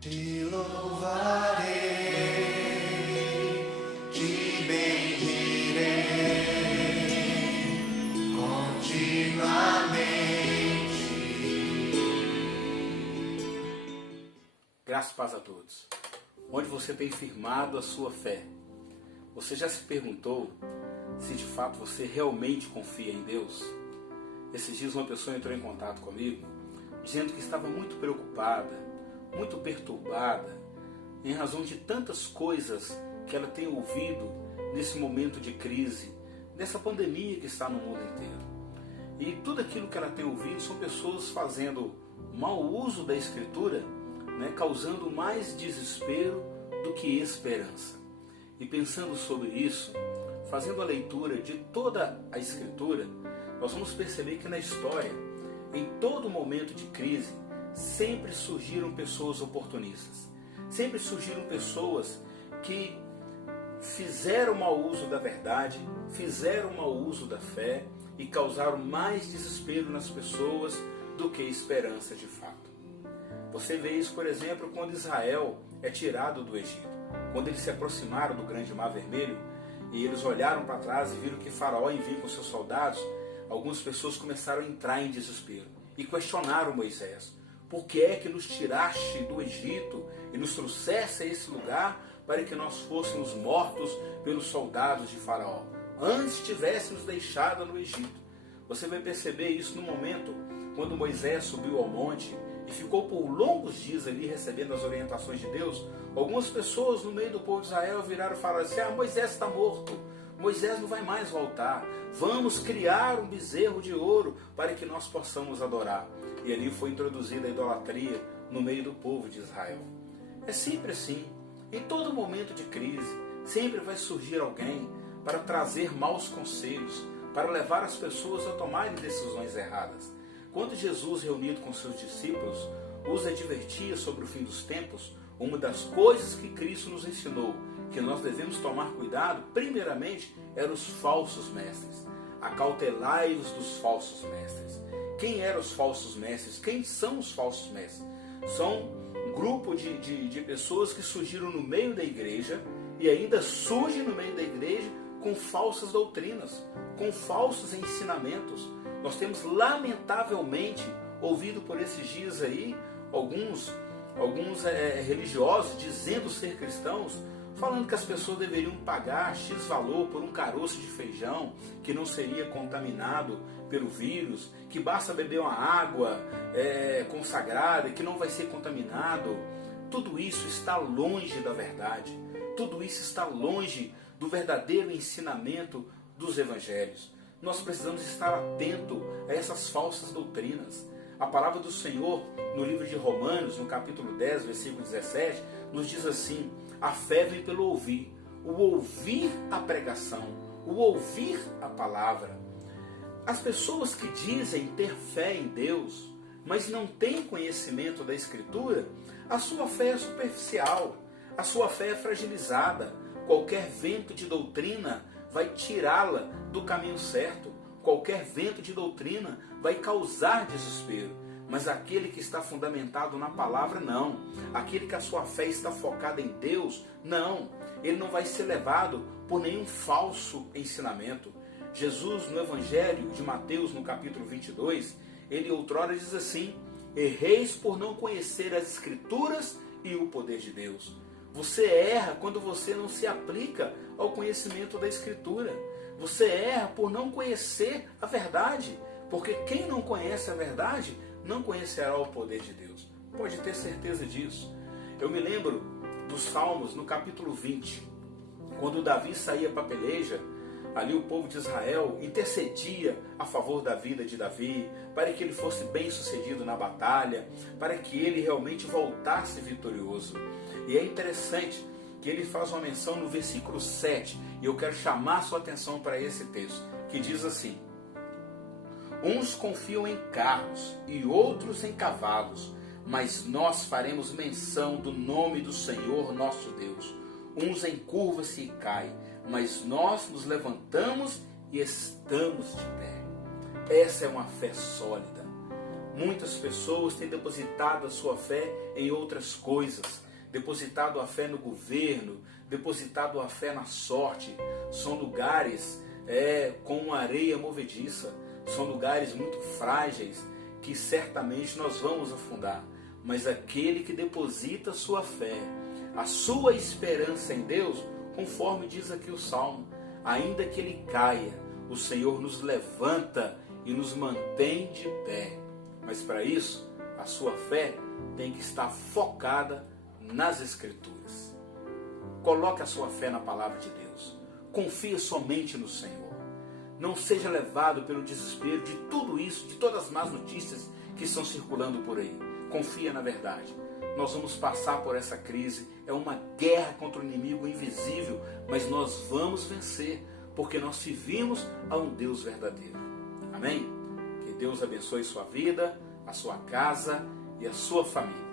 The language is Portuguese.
Te louvarei, te bendirei continuamente. Graças e paz a todos. Onde você tem firmado a sua fé? Você já se perguntou se de fato você realmente confia em Deus? Esses dias uma pessoa entrou em contato comigo dizendo que estava muito preocupada, muito perturbada, em razão de tantas coisas que ela tem ouvido nesse momento de crise, dessa pandemia que está no mundo inteiro. E tudo aquilo que ela tem ouvido são pessoas fazendo mau uso da Escritura, causando mais desespero do que esperança. E pensando sobre isso, fazendo a leitura de toda a Escritura, nós vamos perceber que na história, em todo momento de crise, sempre surgiram pessoas oportunistas. Sempre surgiram pessoas que fizeram mau uso da verdade, fizeram mau uso da fé e causaram mais desespero nas pessoas do que esperança de fato. Você vê isso, por exemplo, quando Israel é tirado do Egito. Quando eles se aproximaram do Grande Mar Vermelho e eles olharam para trás e viram que Faraó envia com seus soldados, algumas pessoas começaram a entrar em desespero e questionaram Moisés. Por que é que nos tiraste do Egito e nos trouxeste a esse lugar para que nós fôssemos mortos pelos soldados de Faraó? Antes tivéssemos deixado no Egito. Você vai perceber isso no momento quando Moisés subiu ao monte e ficou por longos dias ali recebendo as orientações de Deus. Algumas pessoas no meio do povo de Israel viraram e falaram assim: Moisés está morto, Moisés não vai mais voltar, vamos criar um bezerro de ouro para que nós possamos adorar. E ali foi introduzida a idolatria no meio do povo de Israel. É sempre assim, em todo momento de crise, sempre vai surgir alguém para trazer maus conselhos, para levar as pessoas a tomarem decisões erradas. Quando Jesus, reunido com seus discípulos, os advertia sobre o fim dos tempos, uma das coisas que Cristo nos ensinou, que nós devemos tomar cuidado, primeiramente, eram os falsos mestres. Acautelai-vos dos falsos mestres. Quem eram os falsos mestres? Quem são os falsos mestres? São um grupo de pessoas que surgiram no meio da igreja e ainda surgem no meio da igreja com falsas doutrinas, com falsos ensinamentos. Nós temos, lamentavelmente, ouvido por esses dias aí, alguns religiosos dizendo ser cristãos, falando que as pessoas deveriam pagar X valor por um caroço de feijão que não seria contaminado pelo vírus, que basta beber uma água consagrada e que não vai ser contaminado. Tudo isso está longe da verdade. Tudo isso está longe do verdadeiro ensinamento dos evangelhos. Nós precisamos estar atentos a essas falsas doutrinas. A palavra do Senhor, no livro de Romanos, no capítulo 10, versículo 17, nos diz assim: a fé vem pelo ouvir, o ouvir a pregação, o ouvir a palavra. As pessoas que dizem ter fé em Deus, mas não têm conhecimento da Escritura, a sua fé é superficial, a sua fé é fragilizada. Qualquer vento de doutrina vai tirá-la do caminho certo. Qualquer vento de doutrina vai causar desespero. Mas aquele que está fundamentado na palavra, não. Aquele que a sua fé está focada em Deus, não. Ele não vai ser levado por nenhum falso ensinamento. Jesus, no Evangelho de Mateus, no capítulo 22, ele outrora diz assim: erreis por não conhecer as Escrituras e o poder de Deus. Você erra quando você não se aplica ao conhecimento da Escritura. Você erra por não conhecer a verdade, porque quem não conhece a verdade não conhecerá o poder de Deus. Pode ter certeza disso. Eu me lembro dos Salmos, no capítulo 20, quando Davi saía para a peleja, ali o povo de Israel intercedia a favor da vida de Davi, para que ele fosse bem sucedido na batalha, para que ele realmente voltasse vitorioso. E é interessante que ele faz uma menção no versículo 7, e eu quero chamar sua atenção para esse texto, que diz assim: uns confiam em carros e outros em cavalos, mas nós faremos menção do nome do Senhor nosso Deus. Uns encurvam-se e caem, mas nós nos levantamos e estamos de pé. Essa é uma fé sólida. Muitas pessoas têm depositado a sua fé em outras coisas, depositado a fé no governo, depositado a fé na sorte. São lugares com areia movediça, são lugares muito frágeis que certamente nós vamos afundar. Mas aquele que deposita a sua fé, a sua esperança em Deus, conforme diz aqui o Salmo, ainda que ele caia, o Senhor nos levanta e nos mantém de pé. Mas para isso, a sua fé tem que estar focada nas Escrituras. Coloque a sua fé na palavra de Deus. Confie somente no Senhor. Não seja levado pelo desespero de tudo isso, de todas as más notícias que estão circulando por aí. Confia na verdade. Nós vamos passar por essa crise. É uma guerra contra o inimigo invisível, mas nós vamos vencer, porque nós servimos a um Deus verdadeiro. Amém? Que Deus abençoe sua vida, a sua casa e a sua família.